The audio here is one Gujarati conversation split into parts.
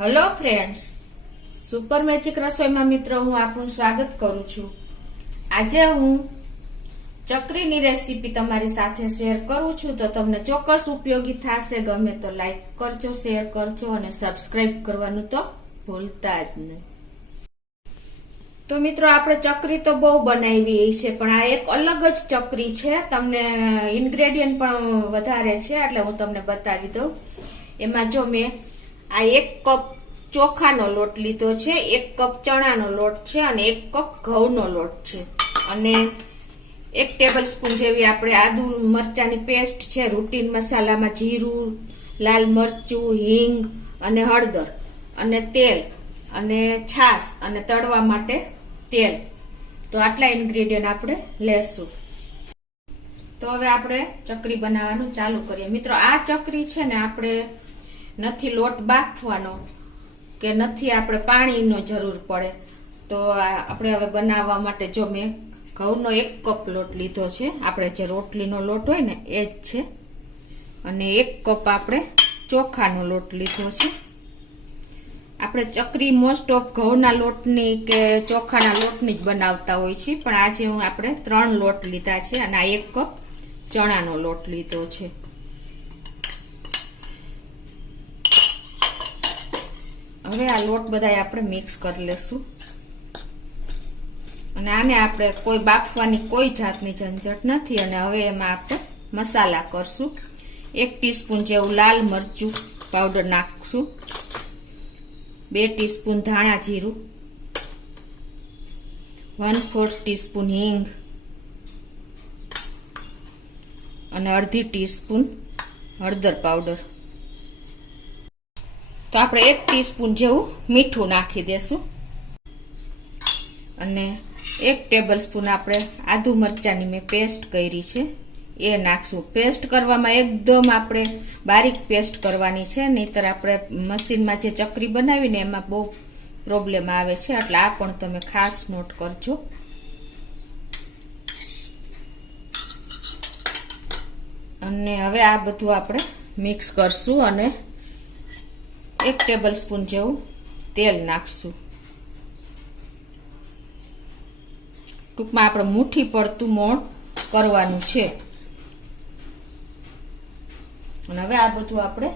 હેલો ફ્રેન્ડ્સ, સુપર મેજિક રસોઈમાં મિત્રો હું આપનું સ્વાગત કરું છું। આજે હું ચકરીની રેસીપી તમારી સાથે શેર કરું છું, તો તમને ચોક્કસ ઉપયોગી થશે। ગમે તો લાઈક કરજો, શેર કરજો અને સબસ્ક્રાઇબ કરવાનું તો ભૂલતા જ નહીં। તો મિત્રો આપણે ચકરી તો બહુ બનાવી છે, પણ આ એક અલગ જ ચકરી છે। તમને ઇન્ગ્રેડિયન્ટ પણ વધારે છે એટલે હું તમને બતાવી દઉં। એમાં જો મેં આ 1 કપ ચોખાનો લોટ લીધો છે, 1 કપ ચણાનો લોટ છે અને 1 કપ ઘઉંનો લોટ છે અને 1 ટેબલ સ્પૂન જેવી આપણે આદુ મરચાની પેસ્ટ છે, રૂટીન મસાલામાં જીરું, લાલ મરચું, હિંગ અને હળદર અને તેલ અને છાશ અને તળવા માટે તેલ। તો આટલા ઇન્ગ્રેડિયન્ટ આપણે લેશું। તો હવે આપણે ચકરી બનાવવાનું ચાલુ કરીએ। મિત્રો આ ચકરી છે ને આપણે નથી લોટ બાફવાનો કે નથી આપણે પાણીનો જરૂર પડે। તો આપણે હવે બનાવવા માટે જો મેં ઘઉંનો 1 કપ લોટ લીધો છે, આપણે જે રોટલીનો લોટ હોય ને એ જ છે, અને 1 કપ આપણે ચોખાનો લોટ લીધો છે। આપણે ચકરી મોસ્ટ ઓફ ઘઉંના લોટની કે ચોખાના લોટની જ બનાવતા હોય છે, પણ આજે આપણે 3 લોટ લીધા છે અને આ 1 કપ ચણાનો લોટ લીધો છે। હવે આ લોટ બધા આપણે મિક્સ કરી લેશું અને આને આપણે કોઈ બાફવાની કોઈ જાતની ઝંઝટ નથી। અને હવે એમાં આપણે મસાલા કરશું। 1 ટીસ્પૂન જેવું લાલ મરચું પાવડર નાખશું, 2 ટીસ્પૂન ધાણા જીરું, 1/4 ટીસ્પૂન હિંગ અને અડધી ટીસ્પૂન હળદર પાવડર। તો આપણે 1 ટીસ્પૂન જેવું મીઠું નાખી દેશું અને 1 ટેબલ સ્પૂન આપણે આદુ મરચાની મેં પેસ્ટ કરી છે એ નાખશું। પેસ્ટ કરવામાં એકદમ આપણે બારીક પેસ્ટ કરવાની છે, નહીતર આપણે મશીનમાં જે ચકરી બનાવીને એમાં બહુ પ્રોબ્લેમ આવે છે, એટલે આ પણ તમે ખાસ નોટ કરજો। અને હવે આ બધું આપણે મિક્સ કરશું અને 1 ટેબલ સ્પૂન જેવું તેલ નાખશું। ટૂંકમાં આપણે મુઠ્ઠી પડતું મોણ કરવાનું છે અને હવે આ બધું આપણે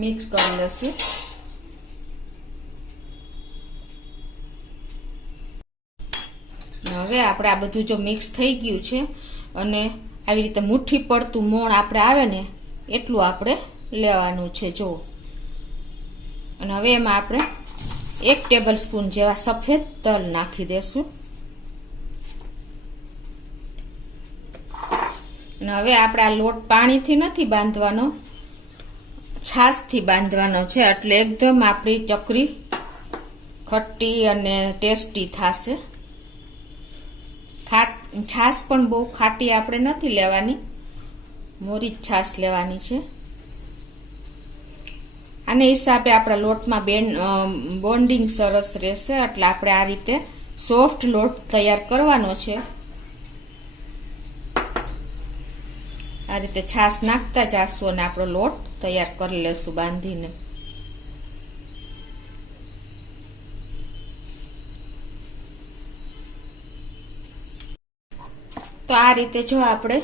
મિક્સ કરી લઈશું। હવે આપણે આ બધું જો મિક્સ થઈ ગયું છે અને આવી રીતે મુઠ્ઠી પડતું મોણ આપણે આવે ને એટલું આપણે લેવાનું છે જો। અને હવે એમાં આપણે 1 ટેબલ સ્પૂન જેવા સફેદ તલ નાખી દેશું અને હવે આપણે આ લોટ પાણીથી નથી બાંધવાનો, છાશથી બાંધવાનો છે, એટલે એકદમ આપણી ચકરી ખટ્ટી અને ટેસ્ટી થશે। છાશ પણ બહુ ખાટી આપણે નથી લેવાની, મોરી જ છાશ લેવાની છે। આને હિસાબે આપણા લોટમાં બોન્ડિંગ સરસ રહેશે, એટલે આપણે આ રીતે સોફ્ટ લોટ તૈયાર કરવાનો છે। આ રીતે છાશ નાખતા જાશું અને આપણો લોટ તૈયાર કરી લેશું બાંધીને। તો આ રીતે જો આપણે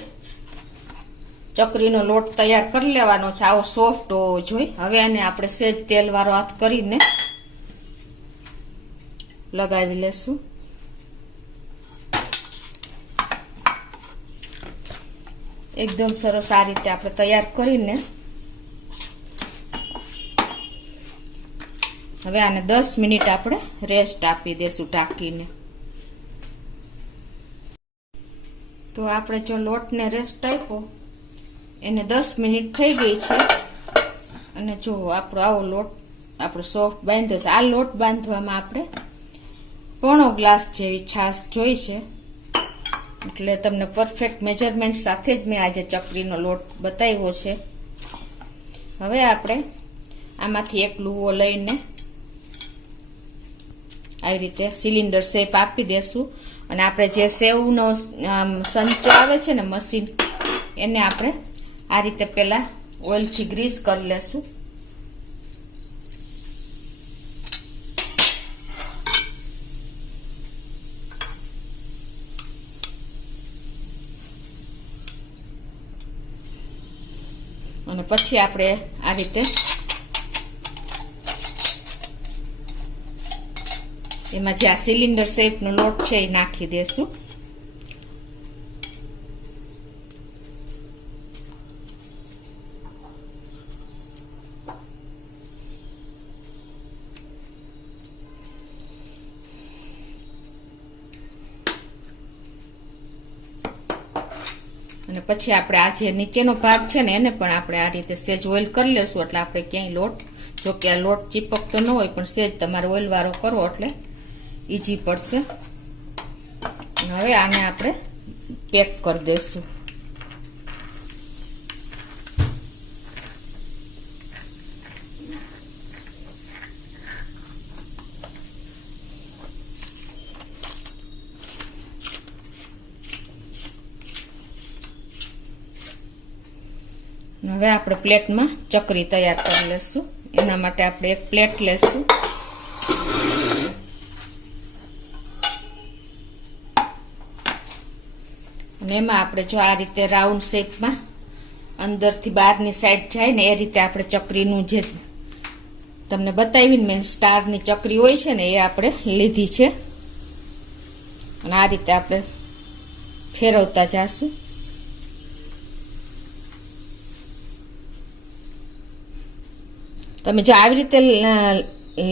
ચકરીનો લોટ તૈયાર કરી લેવાનો છે, આવો સોફ્ટ હોવો જોઈએ। હવે આને આપણે સેજ તેલ વાળો હાથ કરીને લગાવી લેશું। એકદમ સરસ આ રીતે આપણે તૈયાર કરીને હવે આને 10 મિનિટ આપણે રેસ્ટ આપી દેશું ઢાંકીને। તો આપણે જો લોટને રેસ્ટ આપ્યો, એને 10 મિનિટ થઈ ગઈ છે અને જો આપણો આવો લોટ આપણો સોફ્ટ બાંધ્યો છે। આ લોટ બાંધવામાં આપણે 1/4 ગ્લાસ જેવી છાશ જોઈ છે, એટલે તમને પરફેક્ટ મેજરમેન્ટ સાથે જ મેં આજે ચકરીનો લોટ બતાવ્યો છે। હવે આપણે આમાંથી એક લુવો લઈને આવી રીતે સિલિન્ડર શેપ આપી દેશું અને આપણે જે સેવનો સંચો આવે છે ને મશીન, એને આપણે આ રીતે પેલા ઓઇલથી ગ્રીસ કરી લેશું। અને પછી આપણે આ રીતે એમાં જે આ સિલિન્ડર શેપનો લોટ છે એ નાખી દેશું. અને પછી આપણે આ જે નીચેનો ભાગ છે ને એને પણ આપણે આ રીતે સેજ ઓઇલ કરી લેશું એટલે આપણે ક્યાંય લોટ, જો કે આ લોટ ચીપકતો ન હોય પણ સેજ તમારે ઓઇલ વાળો કરો એટલે ઈઝી પડશે. હવે આને આપણે પેક કરી દઈશું. હવે આપણે પ્લેટમાં ચકરી તૈયાર કરી લેશું. એના માટે આપણે એક પ્લેટ લેશું. અને એમાં આપણે જો આ રીતે રાઉન્ડ શેપમાં અંદરથી બહારની સાઈડ જાય ને એ રીતે આપણે ચકરીનું જે તમને બતાવી મેં સ્ટારની ચકરી હોય છે ને એ આપણે લીધી છે. અને આ રીતે આપણે ફેરવતા જાશું. તમે જો આવી રીતે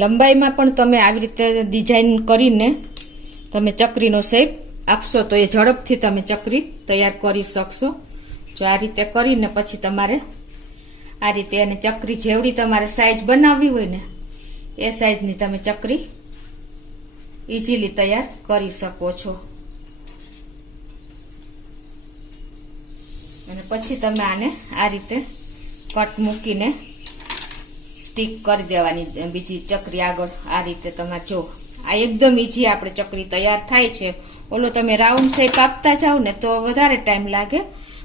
લંબાઈમાં પણ તમે આવી રીતે ડિઝાઇન કરીને તમે ચકરીનો શેપ આપશો તો એ ઝડપથી તમે ચકરી તૈયાર કરી શકશો. જો આ રીતે કરીને પછી તમારે આ રીતે અને ચકરી જેવડી તમારે સાઈઝ બનાવવી હોય ને એ સાઈઝની તમે ચકરી ઈઝીલી તૈયાર કરી શકો છો. અને પછી તમે આને આ રીતે કટ મૂકીને સ્ટીક કરી દેવાની બીજી ચકરી આગળ. આ રીતે તમારે જો આ એકદમ ઈઝી આપણે ચકરી તૈયાર થાય છે. ઓલો તમે રાઉન્ડ શેપ આપતા જાવ ને તો વધારે ટાઈમ લાગે,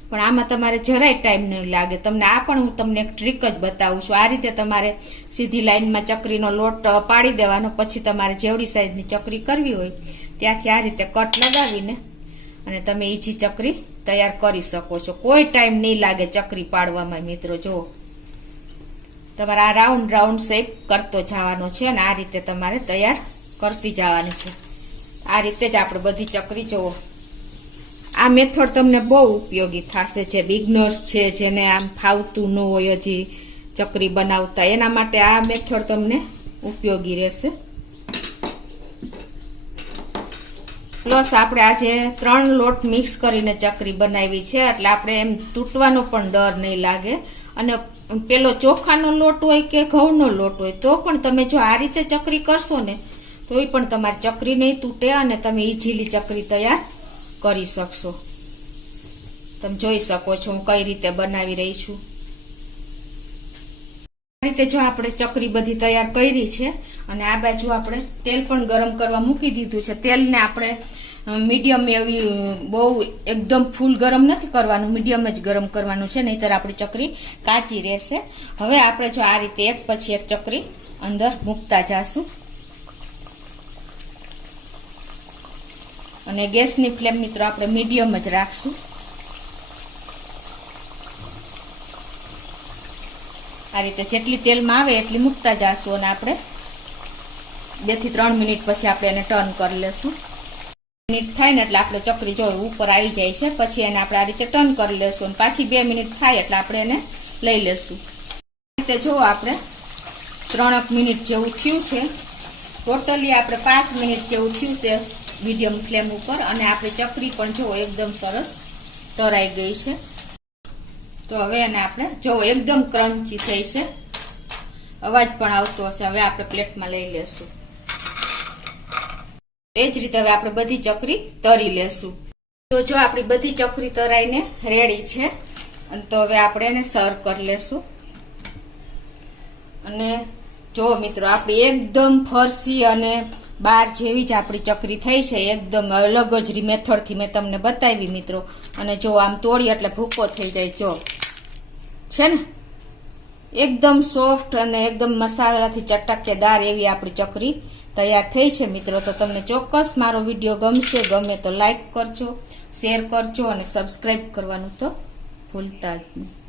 પણ આમાં તમારે જરાય ટાઈમ નહીં લાગે. તમને આ પણ હું તમને એક ટ્રીક જ બતાવું છું. આ રીતે તમારે સીધી લાઈનમાં ચકરીનો લોટ પાડી દેવાનો. પછી તમારે જેવડી સાઈઝની ચકરી કરવી હોય ત્યાંથી આ રીતે કટ લગાવીને અને તમે ઈઝી ચકરી તૈયાર કરી શકો છો. કોઈ ટાઈમ નહીં લાગે ચકરી પાડવામાં મિત્રો. જો તમારે આ રાઉન્ડ રાઉન્ડ શેપ કરતો જવાનો છે અને આ રીતે તમારે તૈયાર કરતી જવાની છે. આ રીતે જ આપણે બધી ચકરી જુઓ. આ મેથડ તમને બહુ ઉપયોગી થશે. જે બિગનર્સ છે, જેને આમ ફાવતું ન હોય હજી ચકરી બનાવતા, એના માટે આ મેથડ તમને ઉપયોગી રહેશે. પ્લસ આપણે આજે 3 લોટ મિક્સ કરીને ચકરી બનાવી છે એટલે આપણે એમ તૂટવાનો પણ ડર નહીં લાગે. અને પેલો ચોખાનો લોટ હોય કે ઘઉંનો લોટ હોય તો પણ તમે જો આ રીતે ચકરી કરશો ને તોય પણ તમારી ચકરી નહીં તૂટે અને તમે ઈઝીલી ચકરી તૈયાર કરી શકશો. તમે જોઈ શકો છો હું કઈ રીતે બનાવી રહી છું. આ રીતે જો આપણે ચકરી બધી તૈયાર કરી છે અને આ બાજુ આપણે તેલ પણ ગરમ કરવા મૂકી દીધું છે. તેલને આપણે મીડિયમ એવી બહુ એકદમ ફૂલ ગરમ નથી કરવાનું, મીડિયમ જ ગરમ કરવાનું છે, નહીતર આપણી ચકરી કાચી રહેશે. હવે આપણે જો આ રીતે એક પછી એક ચકરી અંદર મૂકતા જાશું. અને ગેસની ફ્લેમ મિત્રો આપણે મીડિયમ જ રાખશું. આ રીતે જેટલી તેલમાં આવે એટલી મૂકતા જાશું અને આપણે 2 થી 3 મિનિટ પછી આપણે એને ટર્ન કરી લેશું. મિનિટ થાય ને એટલે આપણે ચકરી જો ઉપર આવી જાય છે પછી એને આપણે આ રીતે ટર્ન કરી લેશું અને પાછી 2 મિનિટ થાય એટલે આપણે એને લઈ લેશું. રીતે જો આપણે 3 મિનિટ જેવું થયું છે. ટોટલી આપણે 5 મિનિટ જેવું થયું છે મીડિયમ ફ્લેમ ઉપર. અને આપણી ચકરી પણ જો એકદમ સરસ તરાઈ ગઈ છે. તો હવે એને આપણે જો એકદમ ક્રન્ચી થઈ છે, અવાજ પણ આવતો હશે. હવે આપણે પ્લેટમાં લઈ લેશું. એ જ રીતે હવે આપણે બધી ચકરી તરી લેશું. તો જો આપણી બધી ચકરી તરાઈને રેડી છે તો હવે આપણે એને સર્વ કરી લેશું. અને જો મિત્રો આપણી એકદમ ફરસી અને બાર જેવી જ આપણી ચકરી થઈ છે. એકદમ અલગ જ મેથડથી મેં તમને બતાવી મિત્રો. અને જો આમ તોડી એટલે ભૂકો થઈ જાય. જો છે ને એકદમ સોફ્ટ અને એકદમ મસાલાથી ચટકેદાર એવી આપણી ચકરી તૈયાર થઈ છે મિત્રો. તો તમને ચોક્કસ મારો વિડીયો ગમશે. ગમે તો લાઈક કરજો, શેર કરજો અને સબસ્ક્રાઈબ કરવાનું તો ભૂલતા જ નહીં.